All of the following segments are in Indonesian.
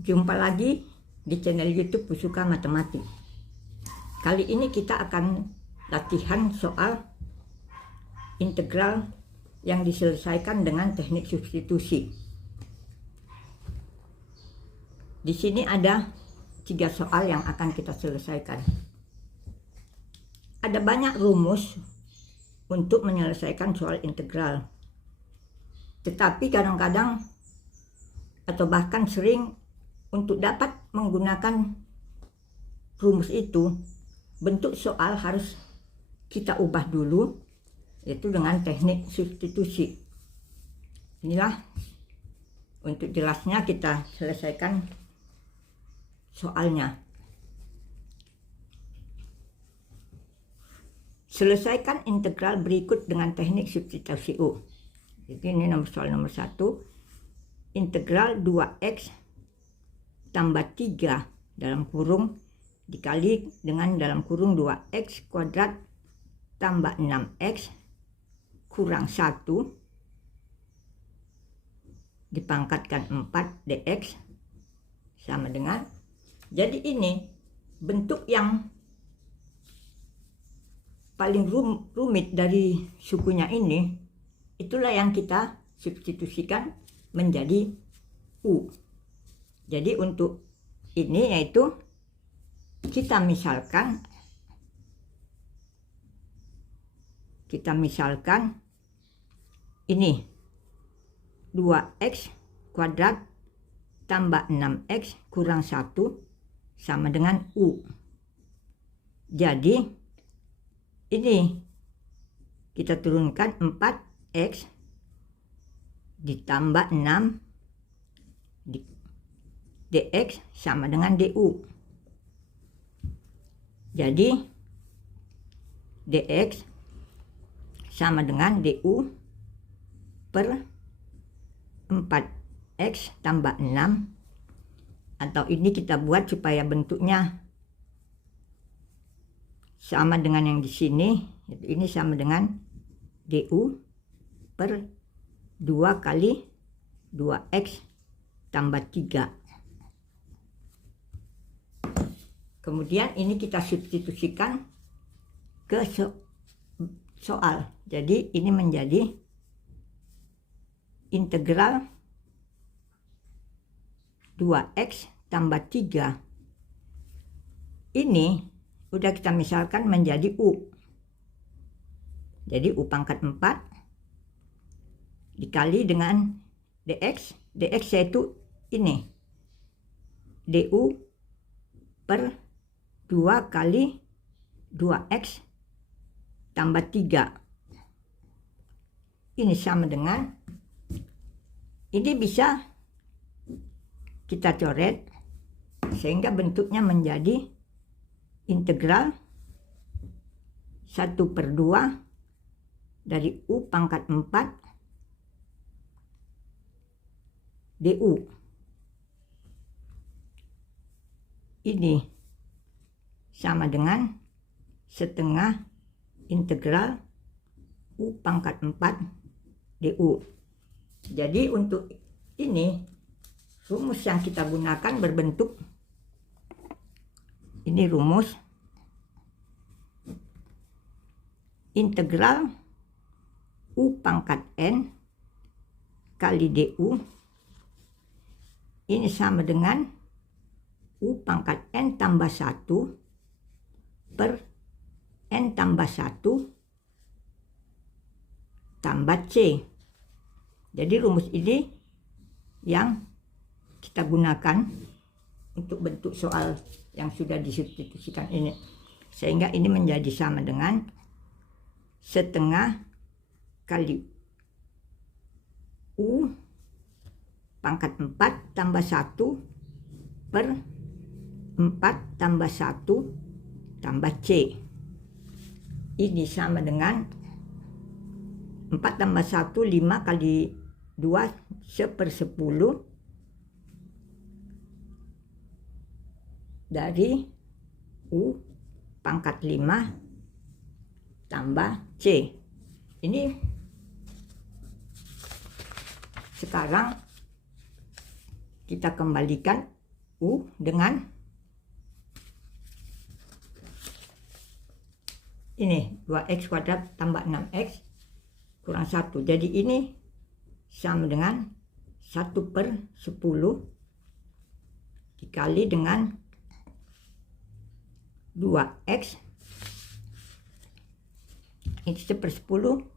Jumpa lagi di channel YouTube Pusaka Matematik. Kali ini kita akan latihan soal integral yang diselesaikan dengan teknik substitusi. Di sini ada 3 soal yang akan kita selesaikan. Ada banyak rumus untuk menyelesaikan soal integral. Tetapi kadang-kadang atau bahkan sering untuk dapat menggunakan rumus itu, bentuk soal harus kita ubah dulu, yaitu dengan teknik substitusi. Inilah untuk jelasnya kita selesaikan soalnya. Selesaikan integral berikut dengan teknik substitusi U. Jadi ini soal nomor 1. Integral 2x tambah 3 dalam kurung dikali dengan dalam kurung 2x kuadrat tambah 6x kurang 1 dipangkatkan 4 dx sama dengan, jadi ini bentuk yang paling rumit dari sukunya ini, itulah yang kita substitusikan menjadi U. Jadi untuk ini yaitu kita misalkan ini 2x kuadrat tambah 6x kurang 1 sama dengan U. Jadi ini kita turunkan 4x ditambah 6 dx sama dengan du. Jadi dx sama dengan du per 4x tambah 6, atau ini kita buat supaya bentuknya sama dengan yang di sini. Ini sama dengan du per 2 kali 2x tambah 3. Kemudian ini kita substitusikan ke soal. Jadi ini menjadi integral 2x tambah 3. Ini udah kita misalkan menjadi U. Jadi U pangkat 4 dikali dengan dx. Dx yaitu ini du per 2 kali 2x tambah 3. Ini sama dengan, ini bisa kita coret sehingga bentuknya menjadi integral 1/2 dari U pangkat 4 du. Ini sama dengan setengah integral U pangkat 4 du. Jadi untuk ini rumus yang kita gunakan berbentuk ini, rumus integral U pangkat n kali du. Ini sama dengan U pangkat n tambah 1 per n tambah 1 tambah c. Jadi rumus ini yang kita gunakan untuk bentuk soal yang sudah disubstitusikan ini, sehingga ini menjadi sama dengan setengah kali U pangkat 4 tambah 1 per 4 tambah 1 tambah C. Ini sama dengan 4 tambah 1 5 kali 2 1/10 dari U pangkat 5 tambah C. Ini sekarang kita kembalikan U dengan ini 2x kuadrat tambah 6x kurang 1. Jadi ini sama dengan 1/10 dikali dengan 2x, ini 1/10,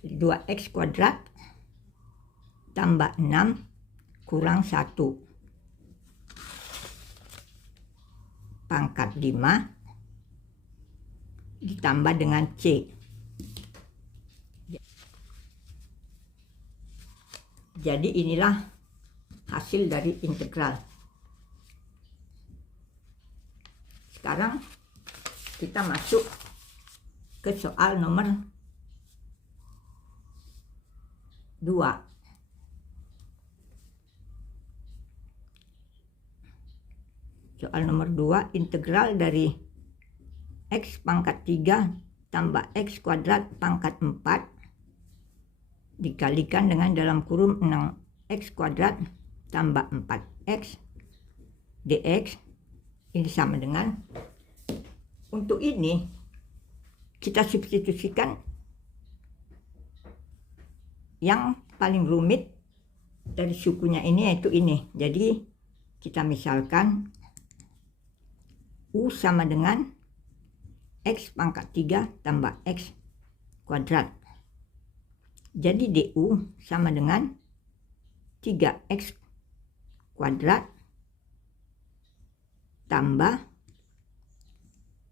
2x kuadrat tambah 6 kurang 1 pangkat 5 ditambah dengan C. Jadi inilah hasil dari integral. Sekarang kita masuk ke soal nomor 2. Soal nomor 2, integral dari x pangkat 3 tambah x kuadrat pangkat 4 dikalikan dengan dalam kurung 6x kuadrat tambah 4x dx, ini sama dengan, untuk ini kita substitusikan yang paling rumit dari sukunya ini, yaitu ini. Jadi kita misalkan U sama dengan x pangkat 3 tambah x kuadrat. Jadi DU sama dengan 3x kuadrat tambah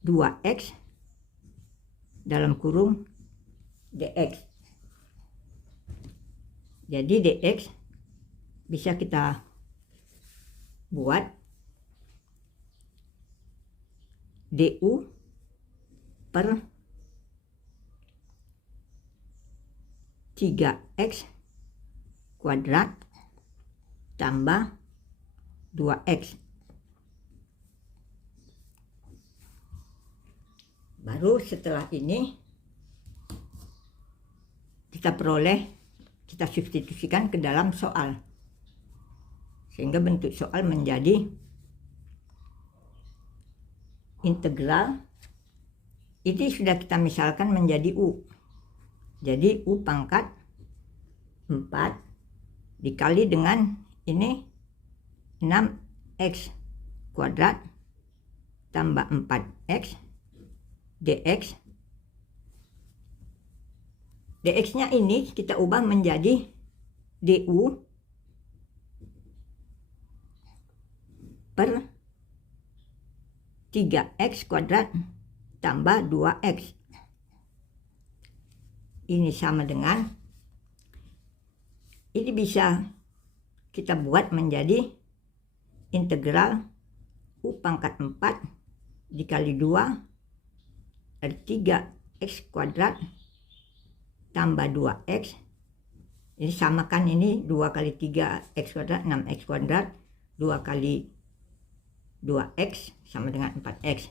2x dalam kurung dx. Jadi dx bisa kita buat du per 3x kuadrat tambah 2x. Baru setelah ini kita substitusikan ke dalam soal, sehingga bentuk soal menjadi integral. Ini sudah kita misalkan menjadi U. Jadi U pangkat 4 dikali dengan ini 6x kuadrat tambah 4x dx. dx-nya ini kita ubah menjadi du per 3x kuadrat tambah 2x. Ini sama dengan, ini bisa kita buat menjadi integral U pangkat 4 dikali 2 dari 3x kuadrat tambah 2x. Ini samakan, ini 2 kali 3x kuadrat 6x kuadrat, 2 kali 2x sama dengan 4x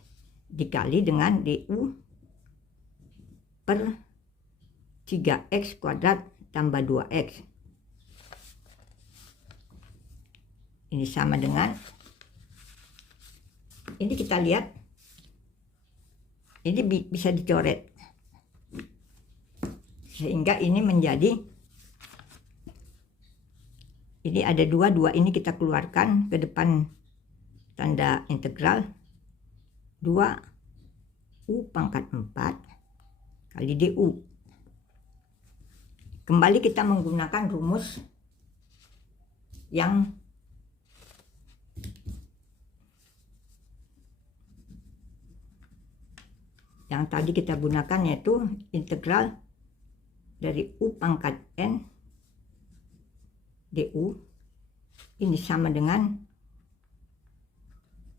dikali dengan du per 3x kuadrat tambah 2x. Ini sama dengan, ini kita lihat, ini bisa dicoret sehingga ini menjadi, ini ada 2 ini kita keluarkan ke depan tanda integral, 2 U pangkat 4 kali du. Kembali kita menggunakan rumus yang tadi kita gunakan, yaitu integral dari U pangkat N du. Ini sama dengan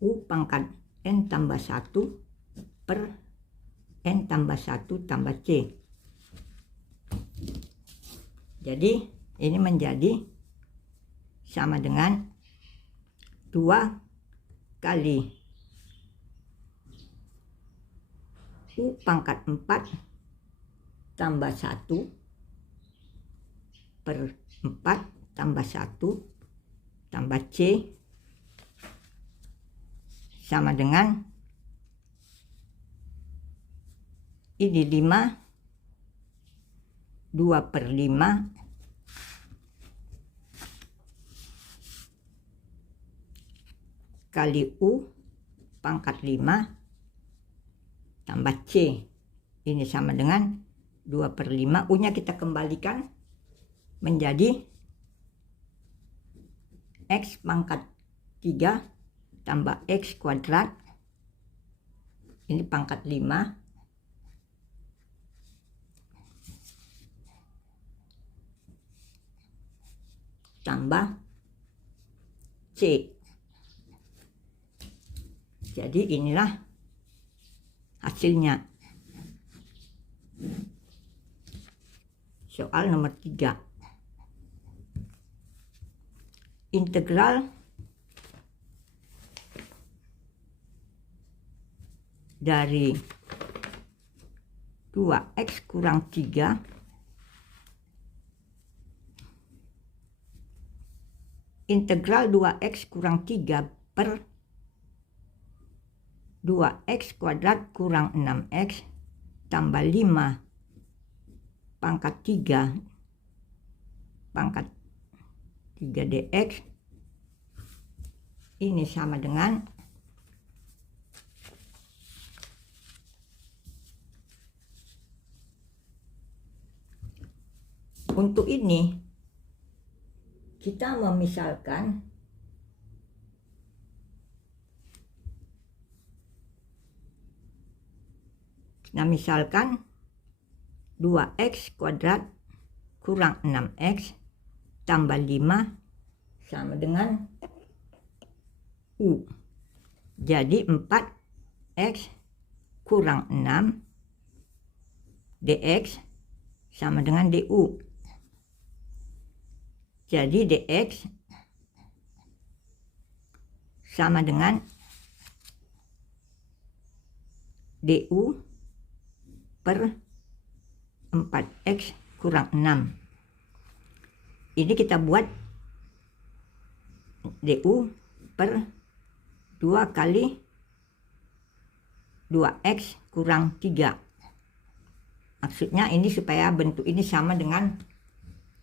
U pangkat N tambah 1 per N tambah 1 tambah C. Jadi ini menjadi sama dengan 2 kali U pangkat 4 tambah 1 per 4 tambah 1 tambah C sama dengan ini 5, 2/5 kali U pangkat 5 tambah C. Ini sama dengan 2/5. U-nya kita kembalikan menjadi X pangkat 3 tambah X kuadrat. Ini pangkat 5 tambah C. Jadi inilah hasilnya. Soal nomor 3. Integral dari 2x kurang 3 integral 2x kurang 3 per 2x kuadrat kurang 6x tambah 5 pangkat 3 pangkat 3 dx ini sama dengan untuk ini kita memisalkan misalkan 2x kuadrat kurang 6x tambah 5 sama dengan U. Jadi 4x kurang 6 dx sama dengan du. Jadi dx sama dengan du per 4x kurang 6. Ini kita buat du per 2 kali 2x kurang 3. Maksudnya ini supaya bentuk ini sama dengan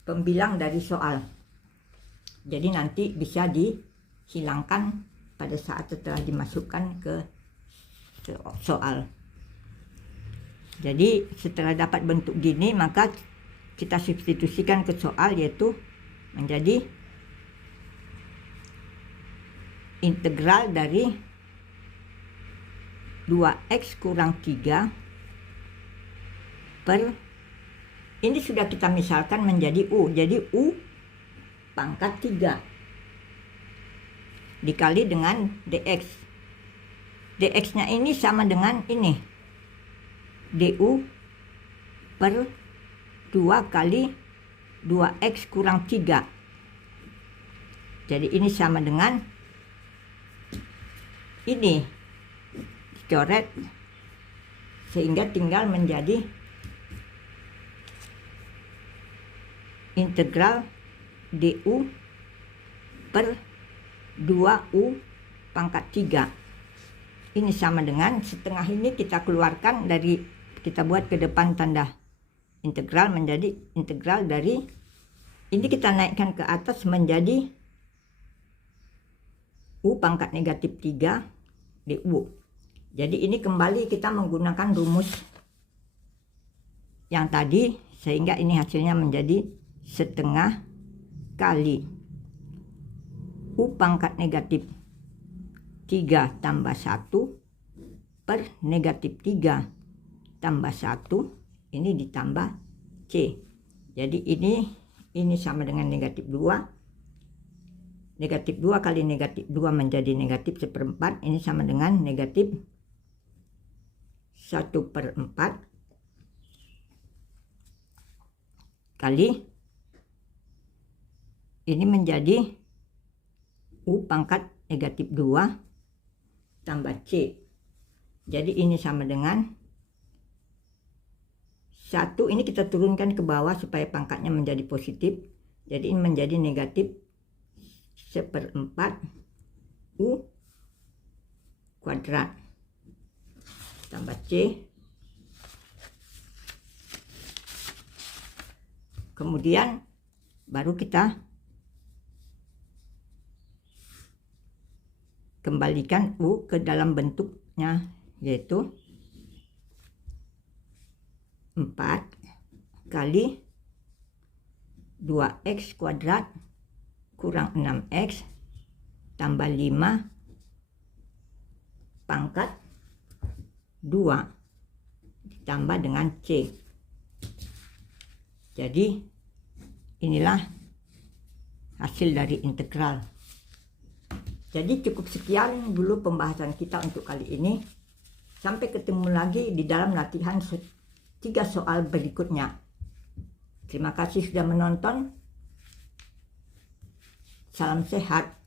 pembilang dari soal. Jadi nanti bisa dihilangkan pada saat setelah dimasukkan ke soal. Jadi setelah dapat bentuk gini maka kita substitusikan ke soal, yaitu menjadi integral dari 2x kurang 3 per ini sudah kita misalkan menjadi U. Jadi U pangkat 3 dikali dengan dx. Dx-nya ini sama dengan ini du per 2 kali 2x kurang 3. Jadi ini sama dengan ini dicoret sehingga tinggal menjadi integral du per 2u pangkat 3. Ini sama dengan setengah ini kita keluarkan dari, kita buat ke depan tanda integral menjadi integral dari ini kita naikkan ke atas menjadi u pangkat negatif 3 du. Jadi ini kembali kita menggunakan rumus yang tadi sehingga ini hasilnya menjadi setengah kali u pangkat negatif 3 tambah 1 per negatif 3 tambah 1 ini ditambah C. Jadi ini sama dengan negatif 2. Negatif 2 kali negatif 2 menjadi negatif 1/4. Ini sama dengan negatif 1/4 kali ini menjadi U pangkat negatif 2 tambah C. Jadi ini sama dengan 1, ini kita turunkan ke bawah supaya pangkatnya menjadi positif. Jadi ini menjadi negatif 1/4 U kuadrat tambah C. Kemudian baru kita kembalikan U ke dalam bentuknya, yaitu 4 kali 2x kuadrat kurang 6x tambah 5 pangkat 2 ditambah dengan C. Jadi inilah hasil dari integral. Jadi cukup sekian dulu pembahasan kita untuk kali ini. Sampai ketemu lagi di dalam latihan 3 soal berikutnya. Terima kasih sudah menonton. Salam sehat.